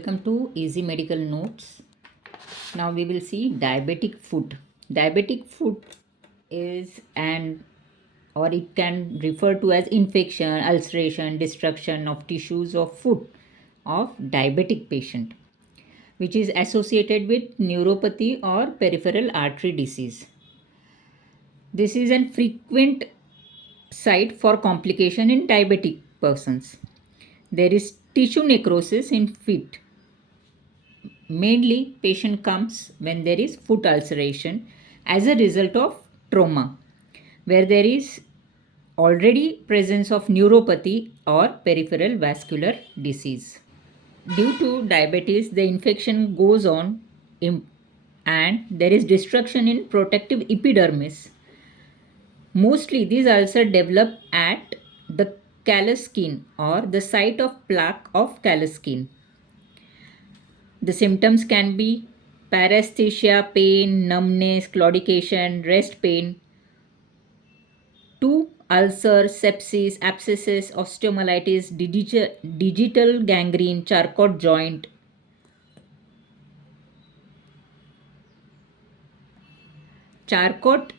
Welcome to Easy Medical Notes. Now we will see diabetic foot. Diabetic foot is an or it can refer to as infection, ulceration, destruction of tissues of foot of diabetic patient, which is associated with neuropathy or peripheral artery disease. This is a frequent site for complication in diabetic persons. There is tissue necrosis in feet. Mainly, patient comes when there is foot ulceration as a result of trauma, where there is already presence of neuropathy or peripheral vascular disease. Due to diabetes, the infection goes on and there is destruction in protective epidermis. Mostly, these ulcers develop at the callus skin or the site of plaque of callus skin. The symptoms can be paresthesia, pain, numbness, claudication, rest pain, 2. Ulcer, sepsis, abscesses, osteomyelitis, digital gangrene, Charcot joint. Charcot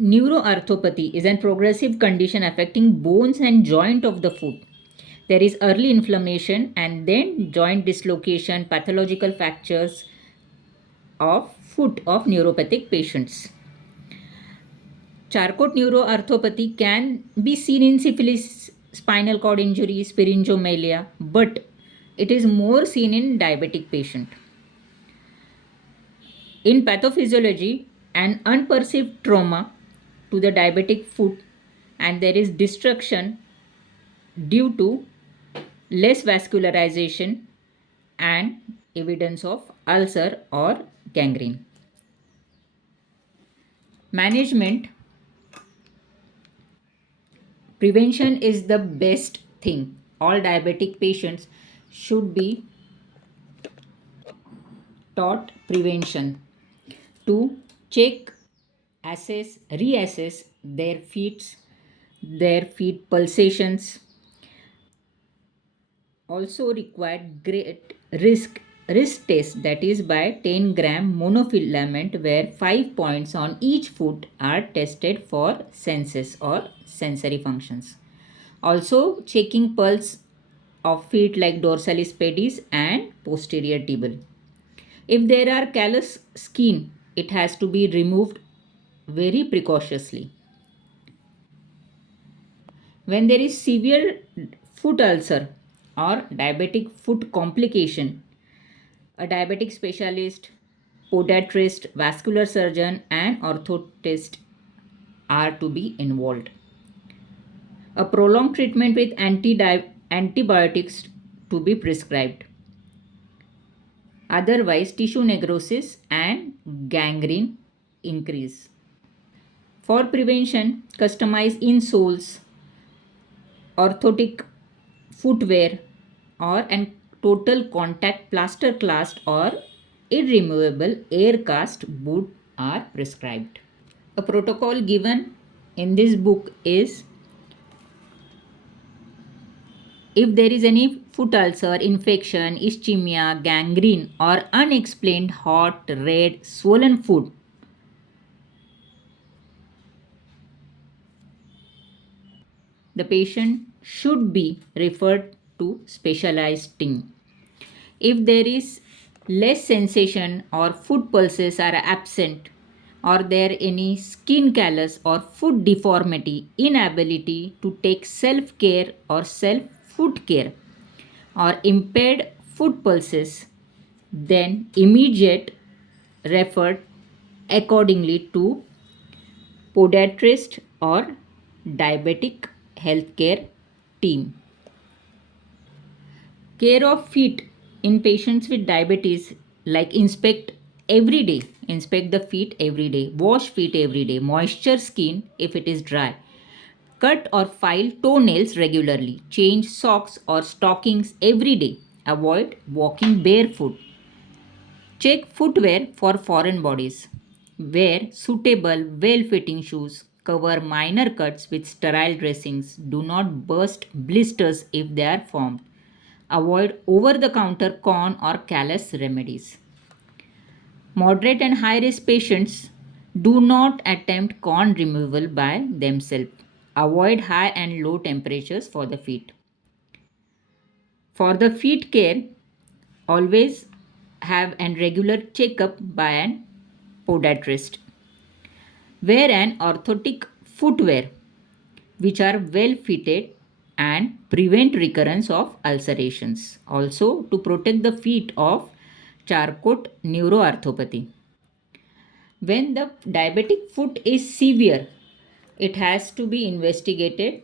neuroarthropathy is a progressive condition affecting bones and joint of the foot. There is early inflammation and then joint dislocation, pathological fractures of foot of neuropathic patients. Charcot neuroarthropathy can be seen in syphilis, spinal cord injury, syringomyelia, but it is more seen in diabetic patient. In pathophysiology, an unperceived trauma to the diabetic foot and there is destruction due to less vascularization and evidence of ulcer or gangrene. Management. Prevention is the best thing. All diabetic patients should be taught prevention to check, assess, reassess their feet pulsations. Also required great risk test, that is by 10-gram monofilament, where 5 points on each foot are tested for senses or sensory functions. Also checking pulse of feet like dorsalis pedis and posterior tibal. If there are callus skin, it has to be removed very precautiously. When there is severe foot ulcer or diabetic foot complication, a diabetic specialist, podiatrist, vascular surgeon, and orthotist are to be involved. A prolonged treatment with antibiotics to be prescribed. Otherwise, tissue necrosis and gangrene increase. For prevention, customize insoles, orthotic footwear, or an total contact plaster cast or irremovable air cast boot are prescribed. A protocol given in this book is if there is any foot ulcer, infection, ischemia, gangrene, or unexplained hot, red, swollen foot, the patient should be referred to specialized team. If there is less sensation or foot pulses are absent, or there any skin callus or foot deformity, inability to take self care or self foot care, or impaired foot pulses, then immediate referred accordingly to podiatrist or diabetic healthcare team. Care of feet in patients with diabetes, like inspect the feet every day, wash feet every day, moisture skin if it is dry, cut or file toenails regularly, change socks or stockings every day, avoid walking barefoot, check footwear for foreign bodies, wear suitable well fitting shoes, cover minor cuts with sterile dressings, do not burst blisters if they are formed, Avoid over-the-counter corn or callus remedies. Moderate and high-risk patients do not attempt corn removal by themselves. Avoid high and low temperatures for the feet. For the feet care, always have a regular checkup by an podiatrist. Wear an orthotic footwear which are well fitted and prevent recurrence of ulcerations. Also to protect the feet of Charcot neuroarthropathy. When the diabetic foot is severe, it has to be investigated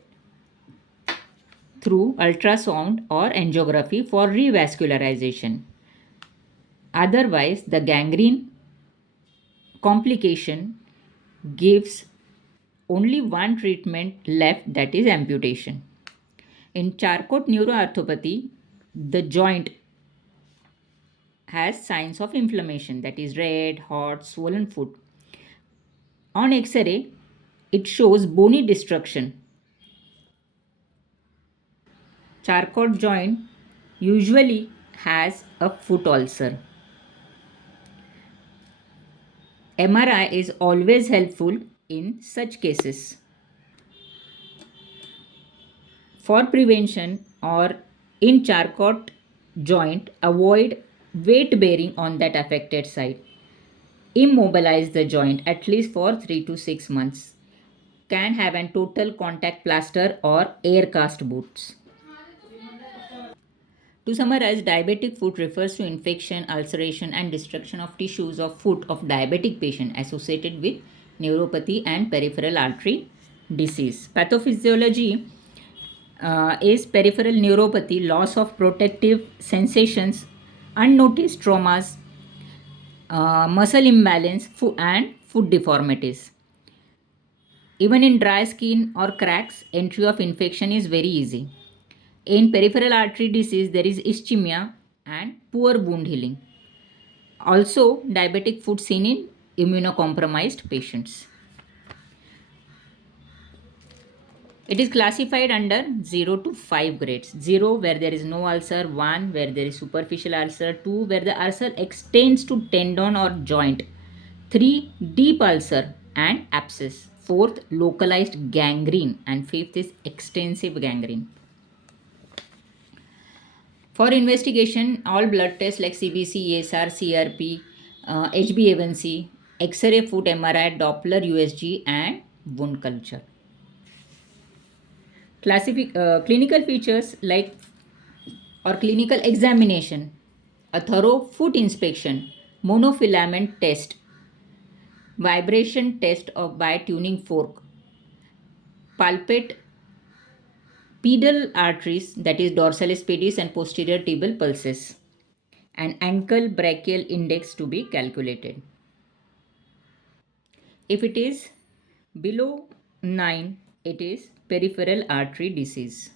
through ultrasound or angiography for revascularization. Otherwise, the gangrene complication gives only one treatment left, that is amputation. In Charcot neuroarthropathy, the joint has signs of inflammation, that is red, hot, swollen foot. On X-ray, it shows bony destruction. Charcot joint usually has a foot ulcer. MRI is always helpful in such cases. For prevention or in Charcot joint, avoid weight bearing on that affected side. Immobilize the joint at least for 3 to 6 months. Can have a total contact plaster or air cast boots. To summarize, diabetic foot refers to infection, ulceration, and destruction of tissues of foot of diabetic patient associated with neuropathy and peripheral artery disease. Pathophysiology is peripheral neuropathy, loss of protective sensations, unnoticed traumas, muscle imbalance, and foot deformities. Even in dry skin or cracks, entry of infection is very easy. In peripheral artery disease, there is ischemia and poor wound healing. Also, diabetic foot seen in immunocompromised patients. It is classified under 0 to 5 grades. 0 where there is no ulcer, 1 where there is superficial ulcer, 2 where the ulcer extends to tendon or joint, 3 deep ulcer and abscess, 4th localized gangrene, and 5th is extensive gangrene. For investigation, all blood tests like CBC, ESR, CRP, HbA1c, X-ray, foot MRI, Doppler USG, and wound culture. Clinical features like or clinical examination, a thorough foot inspection, monofilament test, vibration test of by tuning fork, palpate pedal arteries, that is dorsalis pedis and posterior tibial pulses, and ankle brachial index to be calculated. If it is below 9, it is peripheral artery disease.